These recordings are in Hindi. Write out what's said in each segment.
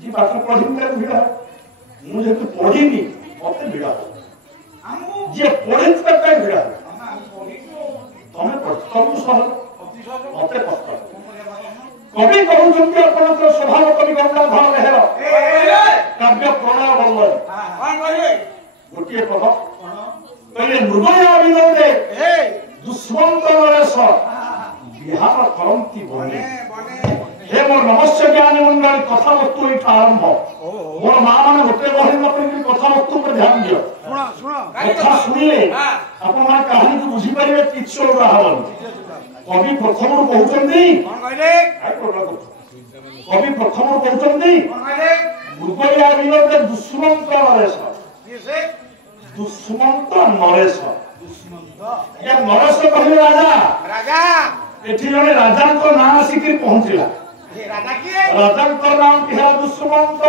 जी पाठ पढ़ी तेरे भिड़ मुझे तो पढ़ी नहीं मत भिड़ जी पढ़े तक भिड़ तुम्हें तुम सहज मत कष्ट कवि कहते आपंकर स्वभाव कवि गंगाधर मेहर काव्य प्रणय बल्लभ गोटे पद कहले मृगया विनोदे दुष्मंत नरेश विहार करती बने हे मोर नमस्य ज्ञान मंडल कथा वस्तु ये आरंभ मोर मां माने गोटे बहन मतलब कथा वस्तु पर ध्यान दियो कथा सुनिले अपन मान कहानी को बुझी परिबे किछो रहल कवि प्रथम कहउचंदी कोन कहले कवि प्रथम कहउचंदी कोन कहले मृगया विनोदे दुष्मंत नरेश किसे दुष्मंत नरेश दुष्मंत या नरेश कहले राजा राजा एठी जने राजा को नाम आसिक पहुंचला हे राजा के राजा को नाम किया दुष्मंत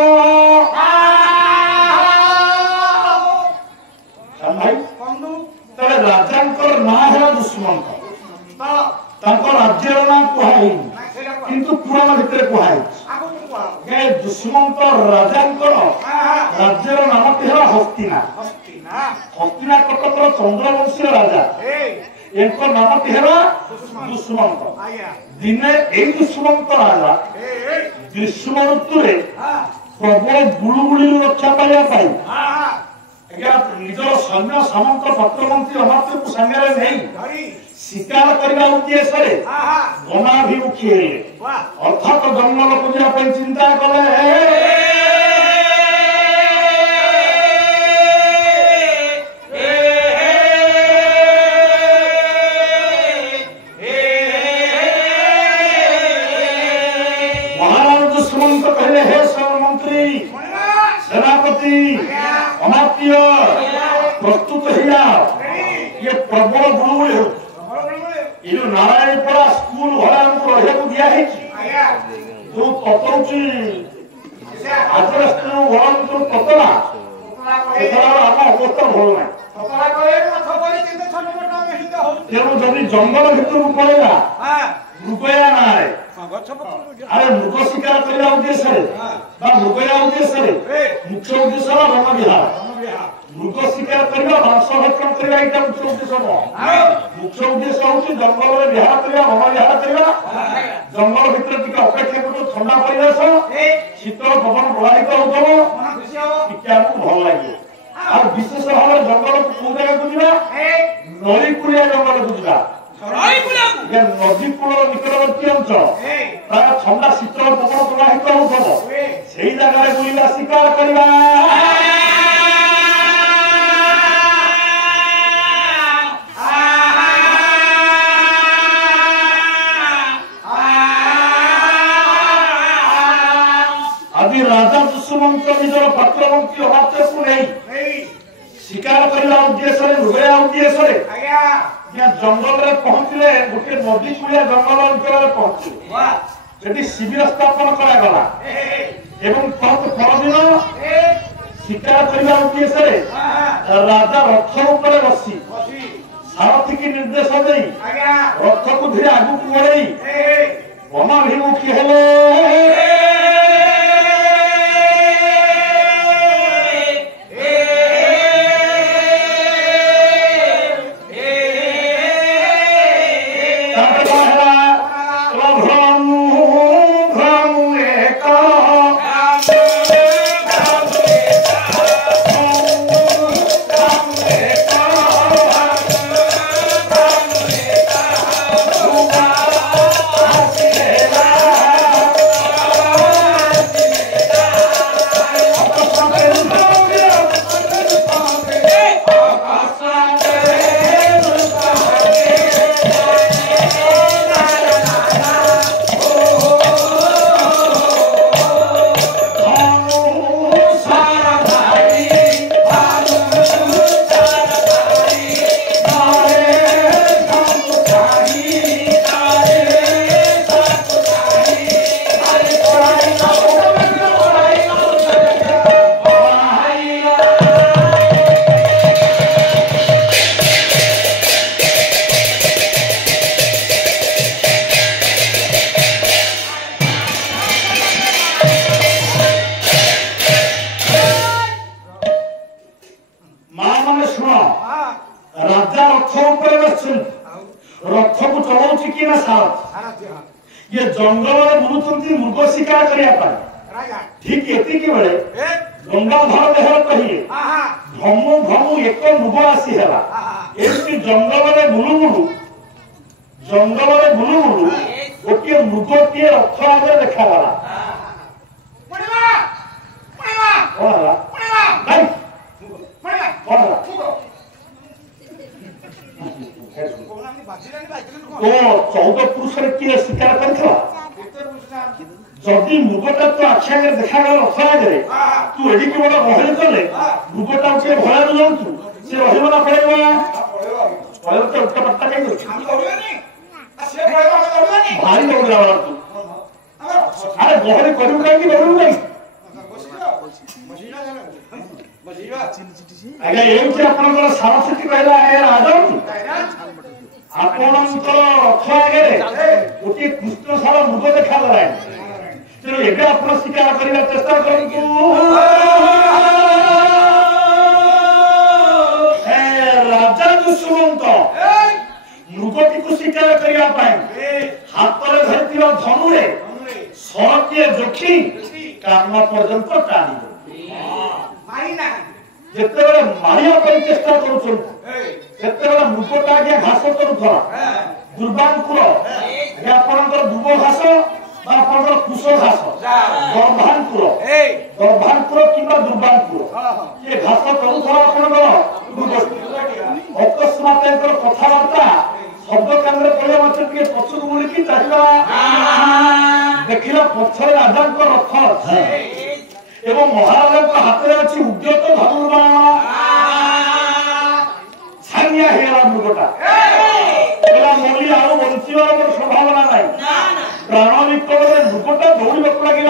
भाई कोंदु तले राजा को नाम है दुष्मंत ताको राज्य नाम कुहाई किंतु पुराण भितर कुहाई ये दुष्मंत राजा को राज्य नाम किया हस्तिना हस्तिना कटकर चंद्रवंशी राजा इनको नाम किया दुष्मंत दिने ए दुष्मंत राजा ग्रीष्म ऋतु प्रबल गुलुगुली रक्षा पाया निजर सैन्य सामंत पत्रमंत्री अमात्य को संगे नहीं शिकार करने उद्देश्य वनाभिमुखी अर्थात जंगल को जाए चिंता कले अमात्य प्रस्तुत ये प्रबल गुलुगुली ये नारायणपड़ा स्कूल भरा हमको रहे को दिया है जो पतौची आदरस्त भरा तो पतला आम अवस्था भल ना तेणु जदि जंगल भितर पड़ेगा मृगया ना अरे मृग शिकार करने उद्देश्य मृगया उद्देश्य मुख्य उद्देश्य वन विहार मृग शिकार करने मांस भक्षण करने ये मुख्य उद्देश्य मुख्य उद्देश्य हूँ जंगल में विहार करवा वन विहार करवा जंगल भितर टी अपेक्षाकृत ठंडा परिवेश शीतल पवन प्रवाहित होता भल लगे और विशेष भाव में जंगल को जगह को जा नई कूलिया जंगल को जा नदी कूल निकटवर्ती अंचल प्राय ठंडा शीतल पवन प्रवाहित होता से जगह बुला शिकार करवा आदि राजा दुष्मंत निजर पात्रमंत्री अमात्य को नहीं शिकार करने उद्देश्य मृगया उद्देश्य जंगल में पहुंचले गोटे नदी कूलिया जंगल अंचल पहुंचे शिविर स्थापन करागला एवं परदिन शिकार करने उद्देश्य राजा रथ उपर बसी सारथी की निर्देश दे रथ को धीरे आगू बढ़ई वनाभिमुखी हेले ये जंगल बुलुचंती मृग शिकार करने ठीक एतिकी बेले गंगाधर देहर कहिए धमु धमु एक मृग आसी है एमती जंगल बुलु बुलु गोटे मृगटीए रथ आगे देखागला तो 14 पुरुष किए शिकार कर जदि मृगटा तो आखि आगे देखागला रथ आगे तू एडी बड़ गहली कले मृगटा उठे भया जाऊँ से रहा ना पड़ेगा तो उल्टा पट्टा कहीं भारी दौड़ा तू अरे गहली करू कहीं दौड़ू नहीं आज्ञा ये आपंकर सारस्वती कहला राजन आपणकर रथ आगे गोटे कृष्णसार मृग देखागला तेणु एवं आप शिकार करने चेष्टा करूँ राजा दुष्मंत मृगटी को शिकार करने हाथ में धरी धनुरे सरकीय जोखी कान पर्यंत टाणी जिते मारिया चेष्टा कर मृगटा आज्ञा घास करूला दुर्बांकुर आपंकर दुब घास कुश घास गर्भांकुर कि दुर्बांकुर ये घास करूला अकस्मात कथबार्ता शब्द कान पड़ा मतलब पछक मुड़ी चाहिए देखला पछरे राजा रथ अच्छे एवं महाराजा हाथ में अच्छी उद्यत धनुर्बाण छानिया मृगटा मल्ली आउ बचार संभावना ना प्राण विकल मृगटा दौड़ा लगे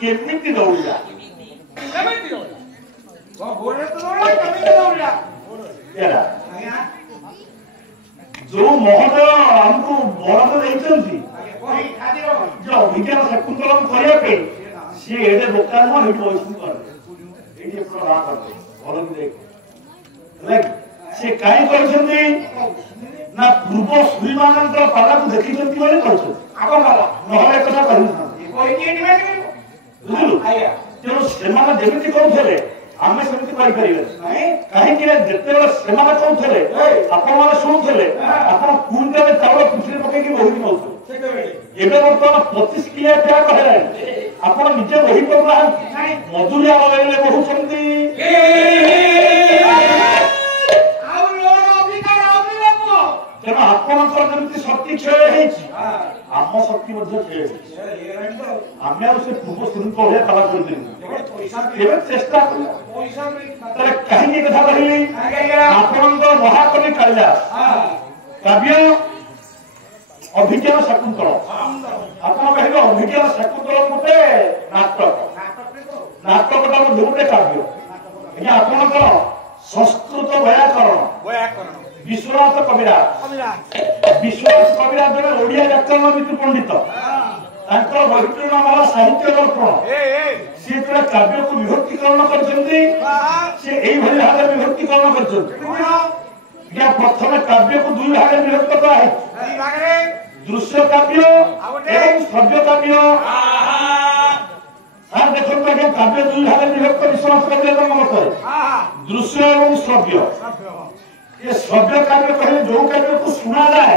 केमी दौड़ा जो महोदय आमको बराद देते अभिज्ञान शकुंतलम करने सी एडे दुकान में से कहीं ना पूर्व सुरी मान पाला को देखी बुझलु तेणु से कहते आम सेमती कहीं जिते कहते आपण शुणुले आप क्विंटाल चाउल पृथ्वी पकईक बही नौ एवं बर्तमान 25 किलो ट्याग है आप निजे बही पाना मजुरिया लगे बहुंट तेणु आपंकर जमी शक्ति क्षय आम शक्ति क्षय आम से पूर्व सुरी भाया कला कर चेष्टा कहीं कथा कहली आपंकर महाकवि कालिदास काव्य अभिज्ञान शकुंतल आप कहे अभिज्ञान शकुंतल गोटे नाटकटा गोटे काव्य आपंकर संस्कृत व्याकरण विश्वनाथ कविराज जन ओडिया व्याकरण नीति पंडित बहिष्ठ नाम है साहित्य दर्पण सी काव्य को विभक्तिकरण कर विभक्तिकरण कर प्रथम काव्य को दुई भाग विभक्त कर दृश्य काव्य एवं श्रव्य काव्य सर देखो आज्ञा काव्य दुई भाग विभक्त विश्वनाथ कविराज मत दृश्य एवं श्रव्य ये श्रव्य काव्य कहले जो काव्य को सुना जाए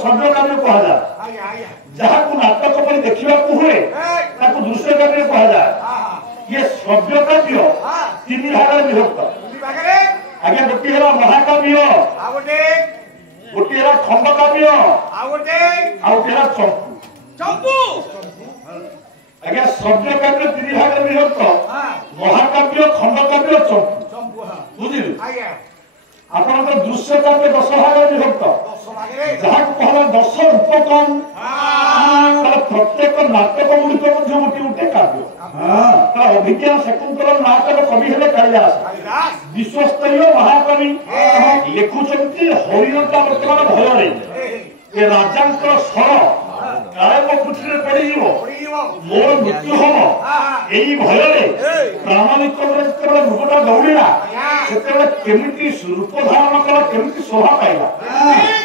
श्रव्य काव्य कह जाए जहाँ को नाटक पर देखा हुए दृश्य काव्य कह जाए ये श्रव्य काव्य तीन भाग विभक्त आज्ञा गोटे है महाकाव्य गोटे है खंड काव्य गोटे है चंपू आज्ञा श्रव्य काव्य तीन भाग विभक्त महाकाव्य खंड काव्य चंपू बुझिलु आपंकर दृश्य काव्य 10 भाग विभक्त जहाँ कहला 10 रूपकम प्रत्येक नाटक गुड़िक गोटे गोटे काव्य अभिज्ञान शकुंतल नाटक कवि हेले कालिदास विश्वस्तरीय महाकवि लिखुंट हरिणटा बर्तमान भय राजा स्वर କାଳେ ମୋ ପୃଥିବୀରେ ପଡ଼ିଯିବ ମୋର ମୃତ୍ୟୁ ହବ ଏଇ ଭୟରେ ପ୍ରାଣ ବିକଳରେ ଯେତେବେଳେ ମୃଗଟା ଦୌଡ଼ିଲା ସେତେବେଳେ କେମିତି ରୂପ ଧାରଣ କଲା କେମିତି ଶୋଭା ପାଇଲା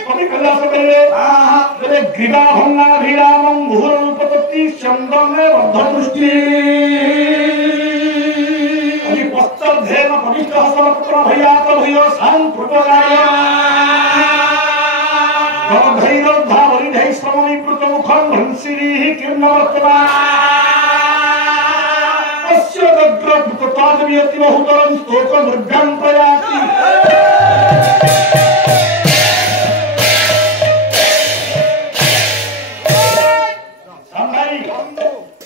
କବି କୈଳାସ କହିଲେ ଗ୍ରୀବା ଭଙ୍ଗା ଭିରାମ ମୁହୁର ରୂପତୀ ଚନ୍ଦନେ ବଦ୍ଧଦୃଷ୍ଟି ପଶ୍ଚେନ କନିଷ୍ଠ ହସନପୁତ୍ର ଭୟାତ ଭୂୟ ସାଂ ପୂର୍ବଗାୟ ଗଣଧୈରଦ୍ଧା ବରିଧୈ ଶ୍ରମଣୀକୃତ ମୁଖଂ ଭଂସିରୀ କୀର୍ଣ୍ଣବର୍ତ୍ତମା ଅସ୍ୟ ଦଗ୍ରଭୂତ ତାଦବିୟତି ବହୁତରଂ ସ୍ତୋକ ମୃଭ୍ୟାଂ ପ୍ରୟାତି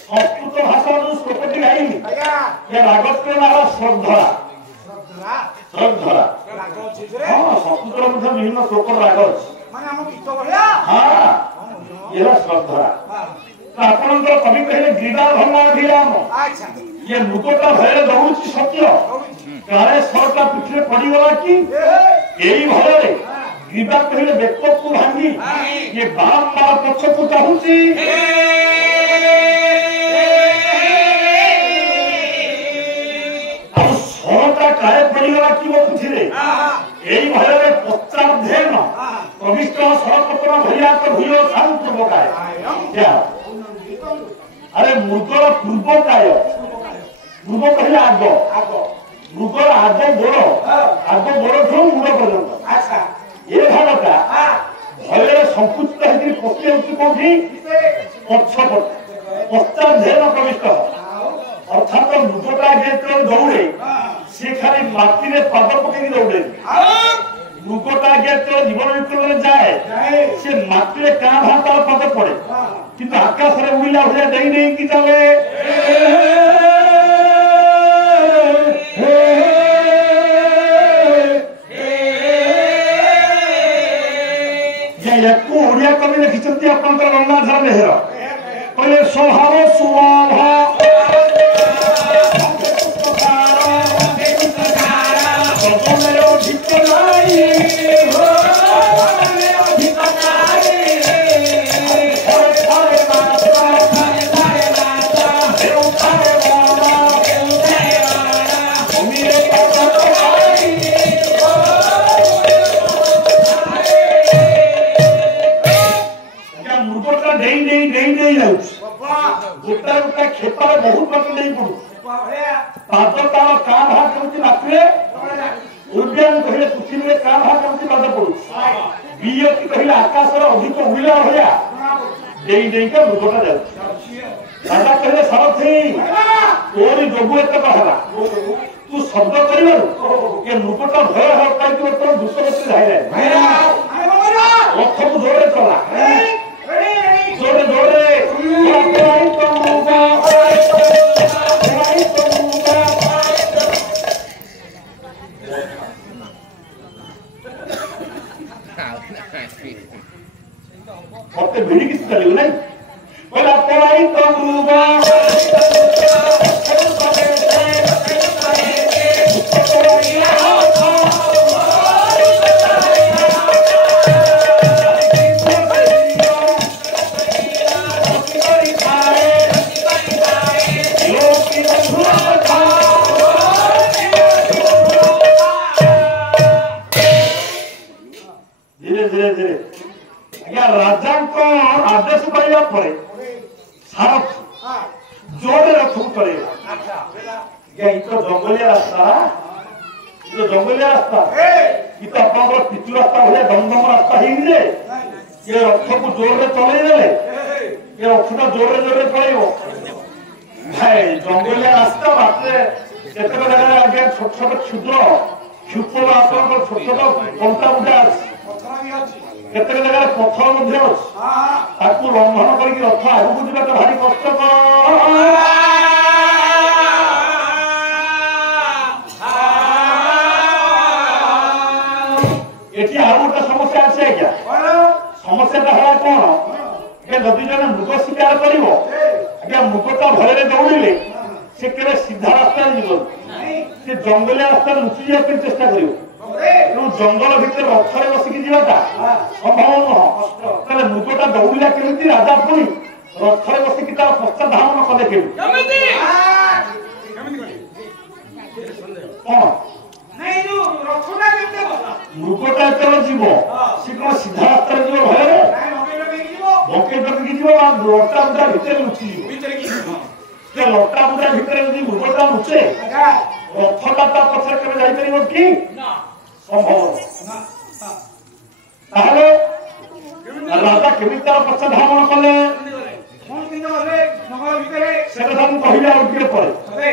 संस्कृत भाषा जो श्लोकटी गाइली ये रागत्र नाम श्रद्धरा श्रद्धरा हाँ संस्कृत मध्य विभिन्न श्लोक राग अछि माने हम गीत भया हां ये श्रद्धरा आपनकर कवि कहले ग्रीवा भंगा भिराम अच्छा ये मुकटा भୟରେ दौड़ुची सत्य काळे सरका पिठरे पड़ी गला कि एई भୟରେ ग्रीवा कहले बेकको भांगी ये बाम मार पछकु चाहुची काय पड़ीगला कि वो पृथ्वी एई भୟରେ पश्चाद्धेन प्रविष्ट सरपत्र भयात भूय शांत पूर्वकाय क्या अरे मृगर पूर्वकाय मृग कहले आग मृगर आग गोड़ ठो मुंड पर्यंत अच्छा ए भागटा भୟରେ संकुचित हेकि पशि होछि कोठी पछपट पश्चाद्धेन प्रविष्ट अर्थात मृगटा जेते दौड़े से खाली माटी रे पाद पकई दौड़े मृगटा जेते जीवन विकल जाए से माटी रे का भाता पाद पड़े किंतु आकाश रे उड़िला भया देई देई कि चले या को ओडिया कवि लिखिसंती आपनकर गंगाधर मेहर कहले स्वभाव सुवाभा गोटा गोटा खेपार बहुत बात नहीं पड़ू पाद तार का भाग करती मात्रे उद्यान कहले पृथ्वी में का भाग करती पाद पड़ू बीयती कहले आकाश रे अधिक उड़िला भया देई देई के गोटा जाउ दादा कहले सारथी तोरी जोगु एत कहला तू शब्द करिवो ये मुकुटा भय होता कि तो दूसरे से जाइले रथ को जोरे चला जोरे जोरे मत भिड़ी किस चलियो नहीं बोला पढ़ाई तो रूबा राजा को आदेश पाइबा परे सारथ जोरे रथ करे ये तो जंगलिया रास्ता ये जंगलिया रास्ता ये तो आपन पिचु रास्ता भले दमदम रास्ता ही जे ये रथ को जोरे चले देले ये रथ को जोरे जोरे पळेबो भाई जंगलिया रास्ता बाटे केते जगह आगे छोट छोट क्षुद्र क्षुप आपन छोट छोट कंटा बुडा केते जगह पत्थर मध्य ताकू लंघन करके रथ आगू जीवा तो भारी कष्ट एटी आउ गोटे समस्या आसे क्या समस्या है कौन जदि जन मृग शिकार कर मृगटा भय दौड़े से केवल सीधा रास्ता जीवन से जंगलिया रास्ता लुचि जावाई चेष्टा कर जंगल भितर रथरे बसिकी जीवाटा संभव नुह ताले मृगटा दौड़िला केमिति राजा पुणी रथरे बसिकी तार पश्चात धावन कले केमिति मृगटा चलो जीव सी कौन सीधा रास्ता जीव भय बके बके जीव लटा मुद्रा भितर लुचि जीव लटा मुद्रा भितर यदि मृगटा लुचे रथटा ता पछरे केबे जाई परिबो कि संभव ताहले राजा केमिति तार पछ धावन कले से कथा मु कहिला उठिए परे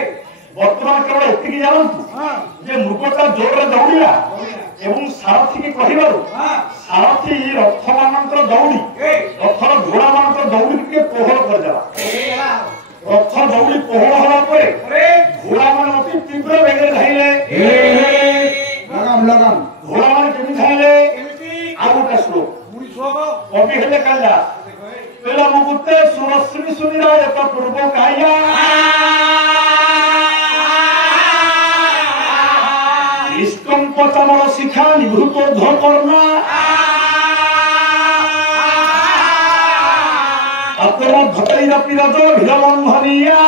वर्तमान केवल एतिकी जानतु जे मृगटा जोर दौड़िला एवं सारथी की कहिबारु सारथी रथ मानकर दौड़ी रथर घोड़ा मानकर दौड़ी के कोहल कर देला रथ दौड़ी कोहल होला परे घोड़ा मान अति तीव्र वेगे धाइले लगाम घोड़ा मान केमि धाइले आगुटा श्लोक मुनि श्लोक कवि हेले काला पेला मुकुते सुरश्री सुनिरा एक पूर्व काया निष्कंप चमर शिखा निभृत ध्वकर्णा अतम धतैर पिरज भीरबंधनिया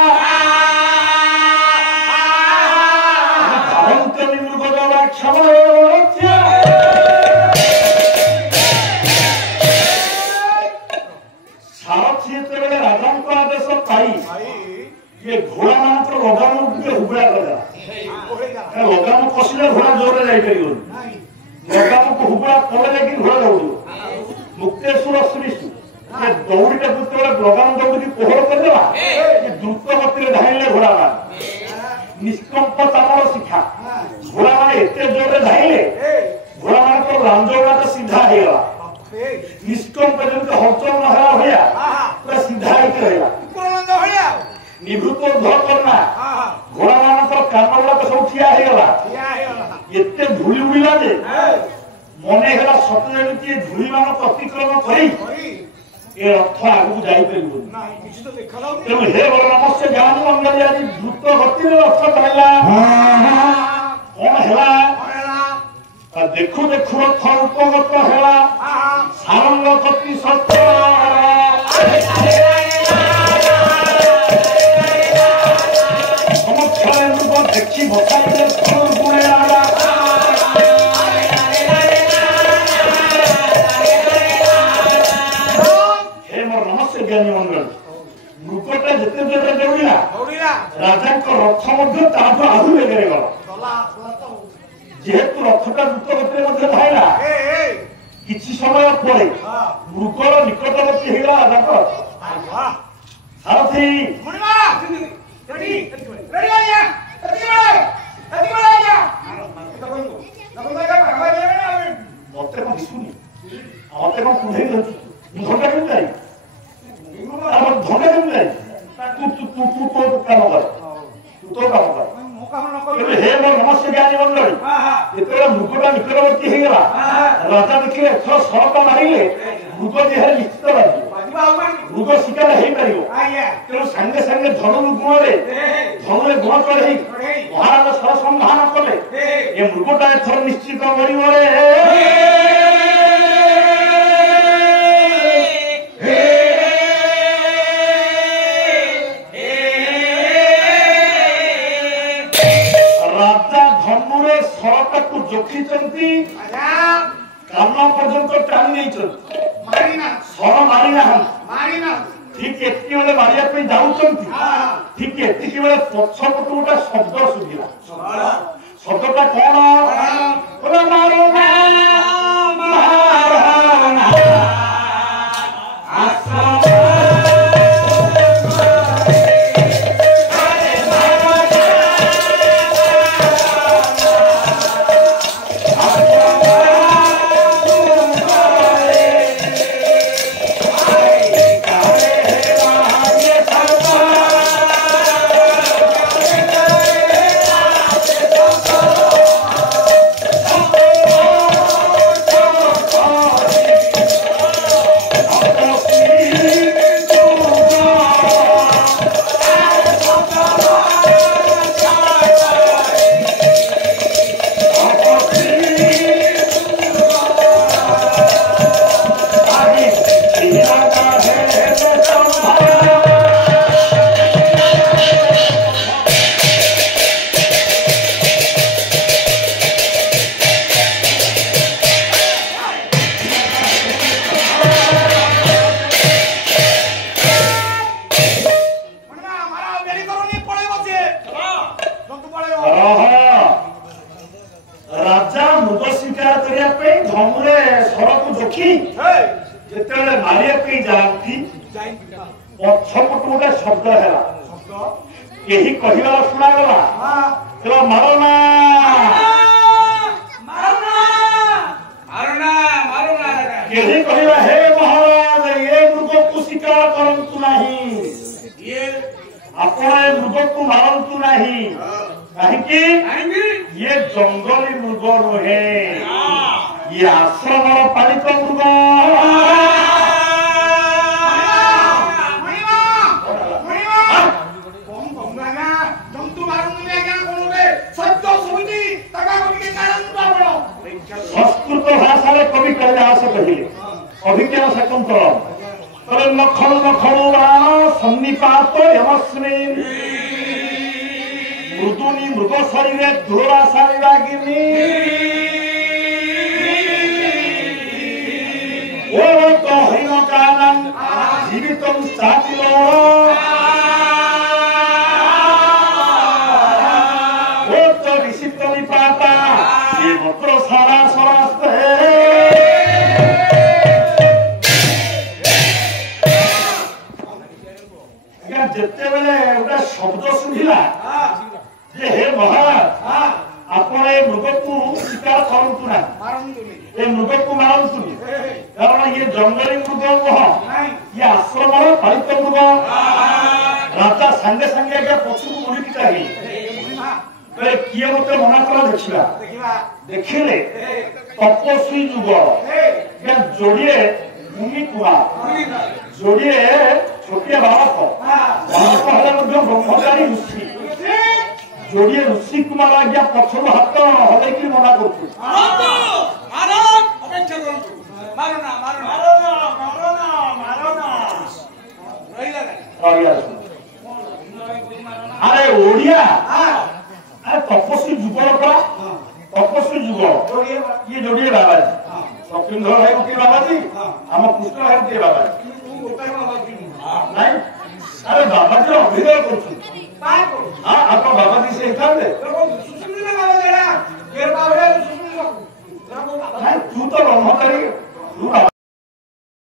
धावन्त निमृग जलाक्षमरच्या सारथी जेतेबेले राजांको आदेश पाई ये घोड़ा मानकर लगाम के हुबड़ा कर लगाम कसिले घोड़ा जोर जाई परिबो लगाम को हुबड़ा कले लेकिन घोड़ा दौड़ो मुक्तेश्वर श्रीसु ये दौड़ीटा पुतले लगाम दौड़ी कोहर कर देला ये द्रुत गति रे धाइले घोड़ा मान निष्कंप तामर शिखा घोड़ा मान एते जोर रे धाइले घोड़ा मान को लांजोड़ा तो सीधा हेला निष्कंप जंत हलचल न होला होया पूरा सीधा ही रहला कोन होया निभृत ध्वकर्णा घोड़ा मानकर कानवला तो सब ठिया हेगला एते धूली उड़िला जे मने हेला सतने के धूली मान अतिक्रम करी ए रथ आगु जाई परिबो नाही किछ तो देखला तेनु हे बर नमस्य ज्ञान मंगल आदि द्रुत गति रे रथ चला कोन हेला देखु देखु रथ उपगत हेला सारंग गति सत्य देखी बताइए कौन गुणे आला हे मोर नमस्ते ज्ञानी मंडल मृगटा जते जते दौड़िला राजा को रथ मध्य ताठो आहु बेगरे गला जेहेतु रथटा द्रुत गतिरे मध्य धाइला किछि समय परे मृगर निकटवर्ती हेला राजा सारथी मुनिमा रेडी रेडी आया मते को दिसुनी मते को कुढे धोका केम जाई हमर धोका केम जाई तू तो काम कर तू तो काम कर हे मोर नमस्य ज्ञानी मंडल जेतेला मृगटा निकटवर्ती हे गला राजा देखिले एथर सरक मारिले मृग देहरे निश्चित बाजी मृग शिकार हे परिबो तेणु संगे संगे धनु गुणरे धनुरे गुण चढ़े महाराज सर संधान कले ए मृगटा एथर निश्चित मरिबो रे राजा धनुरे सरक जोखिचंती कान पर्यंत टाणी नहीं सर मारिना ठीक एति बेले मारिया पे जाउचंती ठीक एति बेले पछपटु गोटा शब्द सुनिला शब्दटा कोन ओला मारो ना मारना आश्रम ଯେତେବେଳେ ମାରିବା ପାଇଁ ଯାଆନ୍ତି ପଛପଟୁ ଗୋଟେ ଶବ୍ଦ ହେଲା କେହି କହିବାର ଶୁଣାଗଲା ମାରନା କେହି କହିବା ହେ ମହାରାଜ ଏ ମୃଗକୁ ଶିକାର କରନ୍ତୁ ନାହିଁ ଆପଣ ଏ ମୃଗକୁ ମାରନ୍ତୁ ନାହିଁ କାହିଁକି ଇଏ ଜଙ୍ଗଲୀ ମୃଗ ନୁହେଁ ଇଏ ଆଶ୍ରମର ପାଳିତ ମୃଗ संस्कृत भाषा कवि कालिदास कहले अभिज्ञान शाकुंतल नखणु नखणु सन्निपात यमस्मिन् मृदुनि मृग शरीरे धुरा शारीरागिनी हरिण कानन जीवित चातिल निपाता मात्र सारा सरास्ते जिते बेले गोटे शब्द शुणिला जे हे महाराज आपण ए मृग को शिकार करतु ना ए मृग को मारतु कारण ये जंगली मृग नह ये आश्रम पालित मृग राजा संगे संगे पक्षु को मुड़ी चाहिए किए मत मना कला देखा देखिले तपस्वी जुग जोड़िए भूमि कुमार जोड़िए छोटिया बालक ब्रह्मचारी ऋषि जोड़िए ऋषि कुमार आज्ञा पछर हाथ हलैक मना कर अरे ओडिया तपस्वी जुग तपस्वी जुग ये जोड़िए बाबाजी सपिंदर भाई गोटे बाबाजी आम कृष्ण भाई गोटे बाबाजी नहीं अरे बाबाजी अभिनय कर बाबाजी से तू तो ब्रह्मचारी